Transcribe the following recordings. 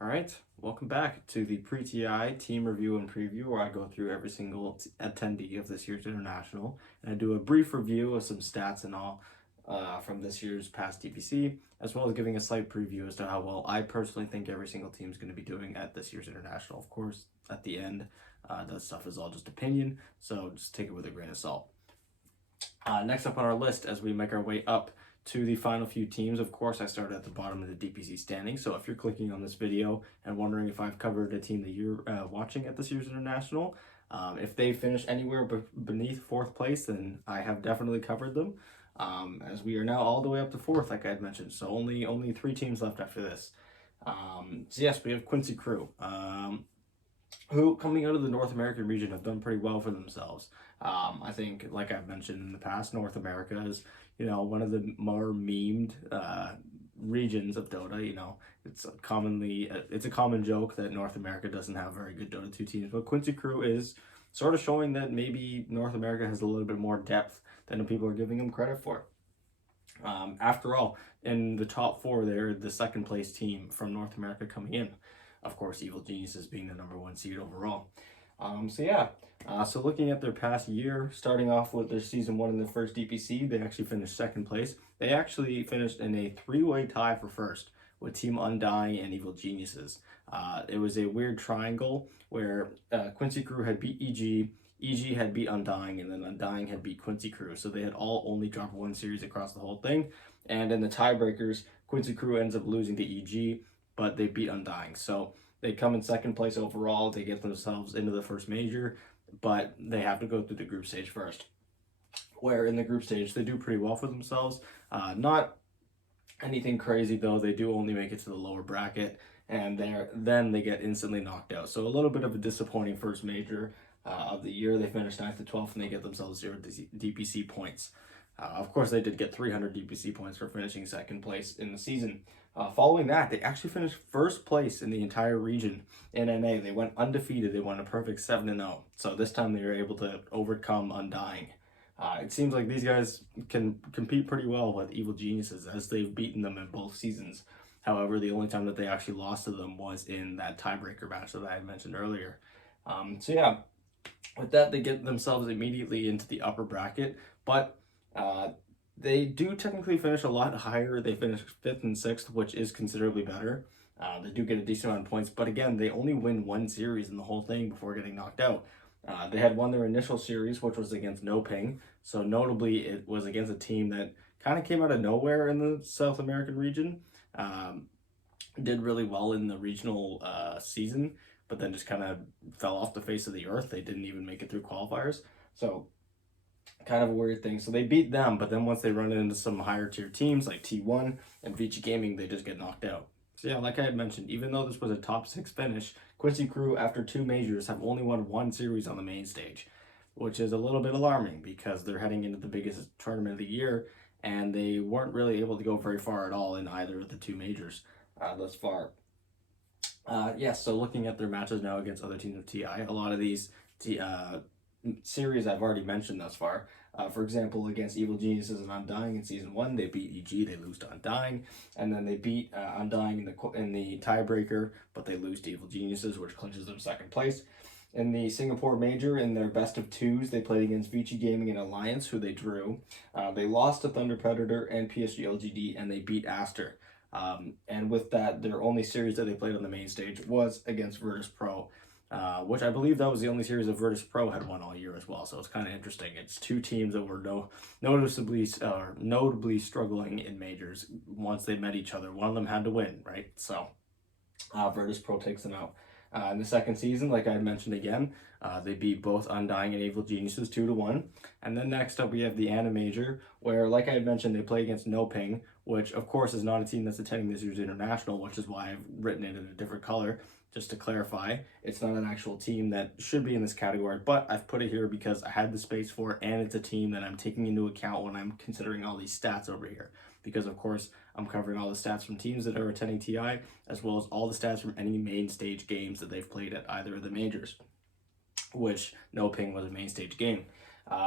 All right, welcome back to the pre-TI team review and preview, where I go through every single attendee of this year's international, and I do a brief review of some stats and all from this year's past DPC, as well as giving a slight preview as to how well I personally think every single team is going to be doing at this year's international. Of course, at the end, that stuff is all just opinion, so just take it with a grain of salt. Next up on our list, as we make our way up to the final few teams, of course, I started at the bottom of the DPC standings. So if you're clicking on this video and wondering if I've covered a team that you're watching at this year's international, if they finish anywhere beneath fourth place, then I have definitely covered them. As we are now all the way up to fourth, like I had mentioned. So only 3 teams left after this. So yes, we have Quincy Crew, who, coming out of the North American region, have done pretty well for themselves. I think, like I've mentioned in the past, North America is, one of the more memed regions of Dota. It's a common joke that North America doesn't have very good Dota 2 teams, but Quincy Crew is sort of showing that maybe North America has a little bit more depth than people are giving them credit for. After all, in the top 4, they're the second place team from North America coming in. Of course, Evil Geniuses being the #1 seed overall. So looking at their past year, starting off with their season 1 in the first DPC, they actually finished second place. They actually finished in a 3-way tie for first with Team Undying and Evil Geniuses. It was a weird triangle where Quincy Crew had beat EG, EG had beat Undying, and then Undying had beat Quincy Crew. So they had all only dropped 1 series across the whole thing. And in the tiebreakers, Quincy Crew ends up losing to EG, but they beat Undying. So they come in second place overall. They get themselves into the first major, but they have to go through the group stage first. Where in the group stage, they do pretty well for themselves. Not anything crazy, though. They do only make it to the lower bracket, and then they get instantly knocked out. So a little bit of a disappointing first major of the year. They finished 9th to 12th, and they get themselves 0 DPC points. Of course, they did get 300 DPC points for finishing second place in the season. Following that, they actually finished first place in the entire region in NA. They went undefeated. They won a perfect 7-0. So this time they were able to overcome Undying. It seems like these guys can compete pretty well with Evil Geniuses, as they've beaten them in both seasons. However, the only time that they actually lost to them was in that tiebreaker match that I had mentioned earlier. With that, they get themselves immediately into the upper bracket, but they do technically finish a lot higher. They finish 5th and 6th, which is considerably better. They do get a decent amount of points, but again, they only win 1 series in the whole thing before getting knocked out. They had won their initial series, which was against No Ping. So notably, it was against a team that kind of came out of nowhere in the South American region. Did really well in the regional season, but then just kind of fell off the face of the earth. They didn't even make it through qualifiers. So kind of a weird thing. So they beat them, but then once they run into some higher tier teams like T1 and Vici Gaming, they just get knocked out. So yeah, like I had mentioned, even though this was a top 6 finish, Quincy Crew, after 2 majors, have only won 1 series on the main stage, which is a little bit alarming because they're heading into the biggest tournament of the year, and they weren't really able to go very far at all in either of the 2 majors thus far. So looking at their matches now against other teams of TI, a lot of these series I've already mentioned thus far. For example, against Evil Geniuses and Undying in season 1, they beat EG, they lose to Undying, and then they beat Undying in the tiebreaker, but they lose to Evil Geniuses, which clinches them second place. In the Singapore Major, in their best of 2s, they played against Vici Gaming and Alliance, who they drew. They lost to Thunder Predator and PSG LGD, and they beat Aster. And with that, their only series that they played on the main stage was against Virtus Pro, which I believe that was the only series that Virtus Pro had won all year as well. So it's kind of interesting. It's 2 teams that were notably struggling in majors. Once they met each other, one of them had to win, right? So Virtus Pro takes them out. In the second season, like I mentioned again, they beat both Undying and Evil Geniuses 2-1. And then next up, we have the Anna Major, where, like I had mentioned, they play against No Ping, which, of course, is not a team that's attending this year's international, which is why I've written it in a different color. Just to clarify, it's not an actual team that should be in this category, but I've put it here because I had the space for it, and it's a team that I'm taking into account when I'm considering all these stats over here. Because, of course, I'm covering all the stats from teams that are attending TI, as well as all the stats from any main stage games that they've played at either of the majors, which No Ping was a main stage game.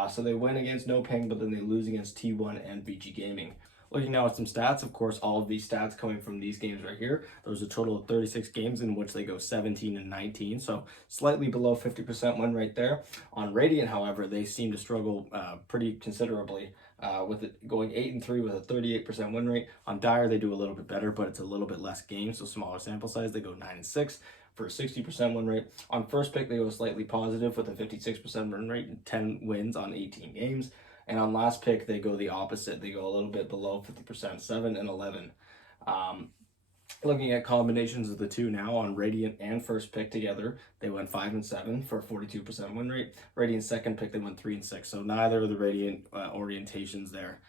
So they win against No Ping, but then they lose against T1 and VG Gaming. Looking now at some stats, of course, all of these stats coming from these games right here. There's a total of 36 games in which they go 17-19, so slightly below 50% win rate there. On Radiant, however, they seem to struggle pretty considerably, with it going 8-3 with a 38% win rate. On Dire, they do a little bit better, but it's a little bit less games, so smaller sample size. They go 9-6 for a 60% win rate. On First Pick, they go slightly positive with a 56% win rate and 10 wins on 18 games. And on Last Pick, they go the opposite. They go a little bit below 50%, 7-11. Looking at combinations of the two now, on Radiant and First Pick together, they went 5-7 for a 42% win rate. Radiant Second Pick, they went 3-6. So neither of the Radiant orientations there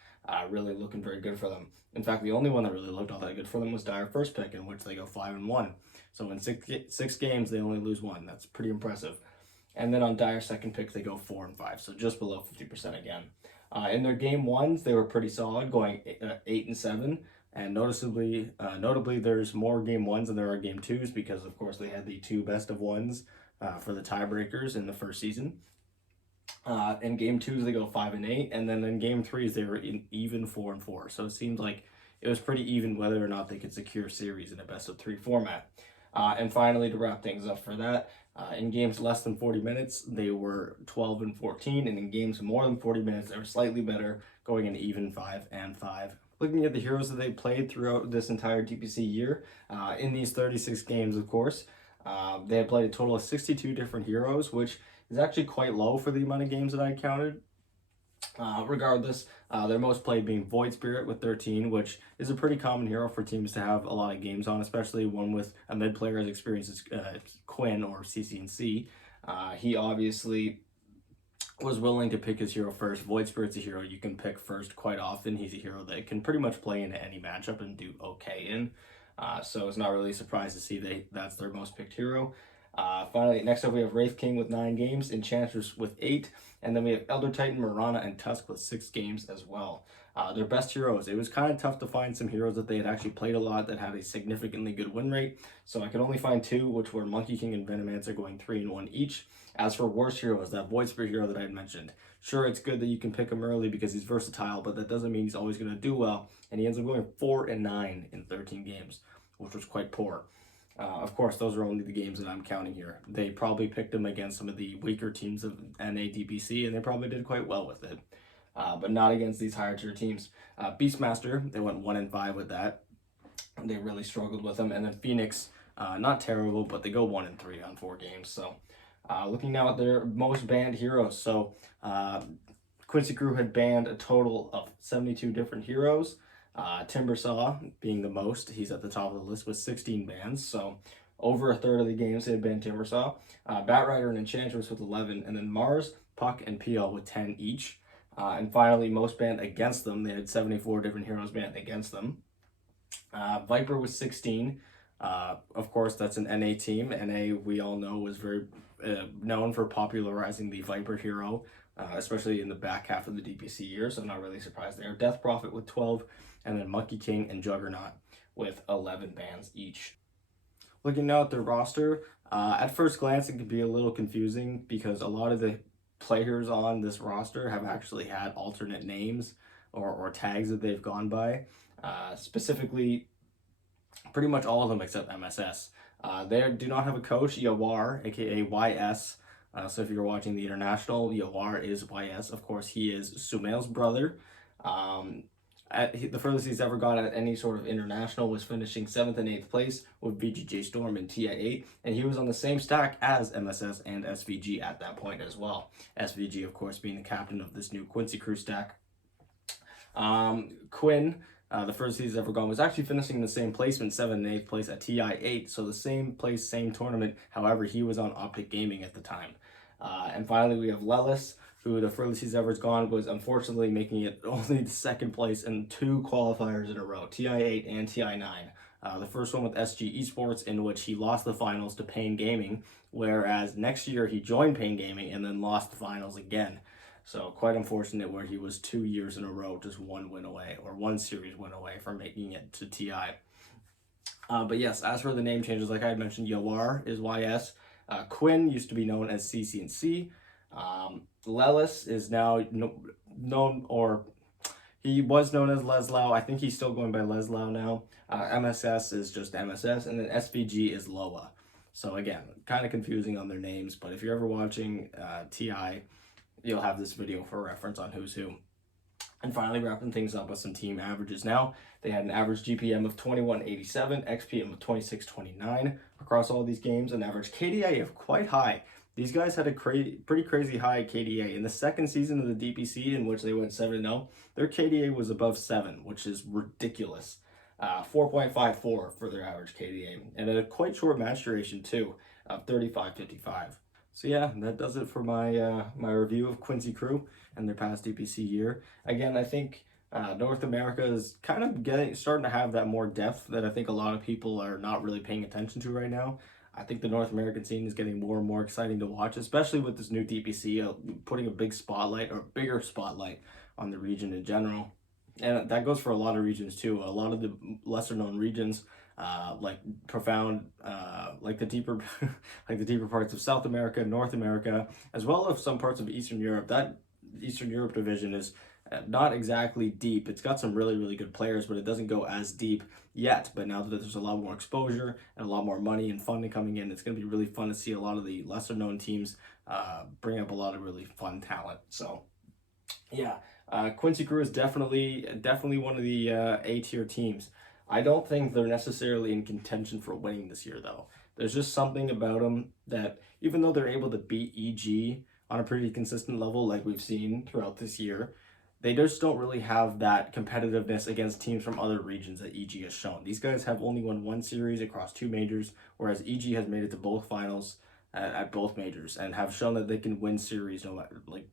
really looking very good for them. In fact, the only one that really looked all that good for them was Dire First Pick, in which they go 5-1. So in six games, they only lose one. That's pretty impressive. And then on Dire Second Pick, they go 4-5, so just below 50% again. In their game ones, they were pretty solid, going 8-7. And notably, there's more game ones than there are game twos because, of course, they had the two best of ones for the tiebreakers in the first season. In game twos, they go 5-8, and then in game threes, they were even 4-4. So it seems like it was pretty even whether or not they could secure series in a best of three format. And finally, to wrap things up for that, in games less than 40 minutes, they were 12-14, and in games more than 40 minutes, they were slightly better, going an even 5-5. Looking at the heroes that they played throughout this entire DPC year, in these 36 games, of course, they had played a total of 62 different heroes, which is actually quite low for the amount of games that I counted. Regardless, their most played being Void Spirit with 13, which is a pretty common hero for teams to have a lot of games on, especially one with a mid player as experienced as Quinn or CCNC. He obviously was willing to pick his hero first. Void Spirit's a hero you can pick first quite often. He's a hero that can pretty much play into any matchup and do okay in. So it's not really surprised to see that's their most picked hero. Finally, next up we have Wraith King with 9 games, Enchantress with 8, and then we have Elder Titan, Mirana, and Tusk with 6 games as well. Their best heroes. It was kind of tough to find some heroes that they had actually played a lot that had a significantly good win rate, so I could only find 2, which were Monkey King and Venomancer going 3-1 each. As for worst heroes, that Void Spirit hero that I had mentioned, sure, it's good that you can pick him early because he's versatile, but that doesn't mean he's always going to do well, and he ends up going 4-9 in 13 games, which was quite poor. Of course, those are only the games that I'm counting here. They probably picked him against some of the weaker teams of NADPC, and they probably did quite well with it. But not against these higher tier teams. Beastmaster, they went 1-5 with that. They really struggled with them. And then Phoenix, not terrible, but they go 1-3 on 4 games. So looking now at their most banned heroes. So Quincy Crew had banned a total of 72 different heroes. Timbersaw being the most, he's at the top of the list with 16 bans, so over a third of the games they had banned Timbersaw. Batrider and Enchantress with 11, and then Mars, Puck, and PL with 10 each. And finally, most banned against them, they had 74 different heroes banned against them. Viper was 16. Of course, that's an NA team. NA, we all know, was very known for popularizing the Viper hero, especially in the back half of the DPC year, so I'm not really surprised there. Death Prophet with 12, and then Monkey King and Juggernaut with 11 bans each. Looking now at their roster, at first glance it could be a little confusing because a lot of the players on this roster have actually had alternate names or tags that they've gone by. Specifically, pretty much all of them except MSS. They do not have a coach, Yawar, aka YS. So if you're watching the international, Yawar is YS. Of course, he is Sumail's brother. The furthest he's ever gone at any sort of international was finishing 7th and 8th place with VGJ Storm in TI8, and he was on the same stack as MSS and SVG at that point as well. SVG, of course, being the captain of this new Quincy Crew stack. Quinn, the furthest he's ever gone, was actually finishing in the same placement, 7th and 8th place at TI8, so the same place, same tournament. However, he was on Optic Gaming at the time. And finally, we have Lelis, who the furthest he's ever gone was unfortunately making it only the 2nd place in 2 qualifiers in a row, TI8 and TI9. The first one with SG Esports, in which he lost the finals to Pain Gaming, whereas next year he joined Pain Gaming and then lost the finals again. So quite unfortunate where he was 2 years in a row, just 1 win away, or 1 series win away from making it to TI. But yes, as for the name changes, like I had mentioned, Yawar is YS. Quinn used to be known as CCNC. Lelis is now known, or He was known as Leslau. I think he's still going by Leslau now. MSS is just MSS, and then SVG is Loa. So again, kind of confusing on their names, but if you're ever watching TI, you'll have this video for reference on who's who. And finally, wrapping things up with some team averages now. They had an average GPM of 2187, XPM of 2629 across all these games, an average KDA of quite high. These guys had a pretty crazy high KDA. In the second season of the DPC, in which they went 7-0, their KDA was above 7, which is ridiculous. 4.54 for their average KDA, and a quite short match duration too, of 35.55. So yeah, that does it for my my review of Quincy Crew and their past DPC year. Again, I think North America is kind of starting to have that more depth that I think a lot of people are not really paying attention to right now. I think the North American scene is getting more and more exciting to watch, especially with this new DPC putting a big spotlight, or bigger spotlight, on the region in general. And that goes for a lot of regions too. A lot of the lesser known regions, like profound, like the deeper, like the deeper parts of South America, North America, as well as some parts of Eastern Europe. That Eastern Europe division is not exactly deep. It's got some really, really good players, but it doesn't go as deep yet. But now that there's a lot more exposure and a lot more money and funding coming in, it's going to be really fun to see a lot of the lesser known teams bring up a lot of really fun talent. So yeah, Quincy Crew is definitely one of the A-tier teams. I don't think they're necessarily in contention for winning this year, though. There's just something about them that, even though they're able to beat EG on a pretty consistent level, like we've seen throughout this year, they just don't really have that competitiveness against teams from other regions that EG has shown. These guys have only won one series across 2 majors, whereas EG has made it to both finals at both majors and have shown that they can win series no matter, like,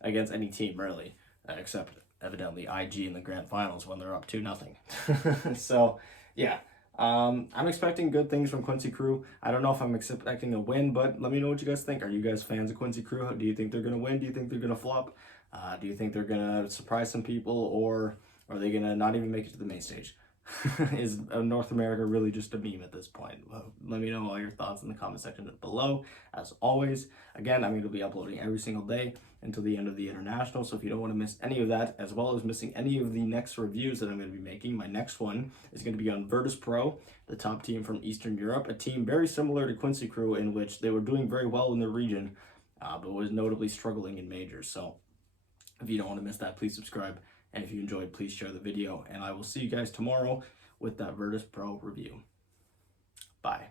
against any team really, except evidently IG in the grand finals when they're up 2-0. So yeah, I'm expecting good things from Quincy Crew. I don't know if I'm expecting a win, but let me know what you guys think. Are you guys fans of Quincy Crew? Do you think they're gonna win? Do you think they're gonna flop? Do you think they're gonna surprise some people, or are they gonna not even make it to the main stage? Is North America really just a meme at this point? Well, let me know all your thoughts in the comment section below. As always, again, I'm going to be uploading every single day until the end of the international, so if you don't want to miss any of that, as well as missing any of the next reviews that I'm going to be making, my next one is going to be on Virtus Pro, the top team from Eastern Europe, a team very similar to Quincy Crew, in which they were doing very well in their region, but was notably struggling in majors. So if you don't want to miss that, please subscribe. And if you enjoyed, please share the video. And I will see you guys tomorrow with that Virtus Pro review. Bye.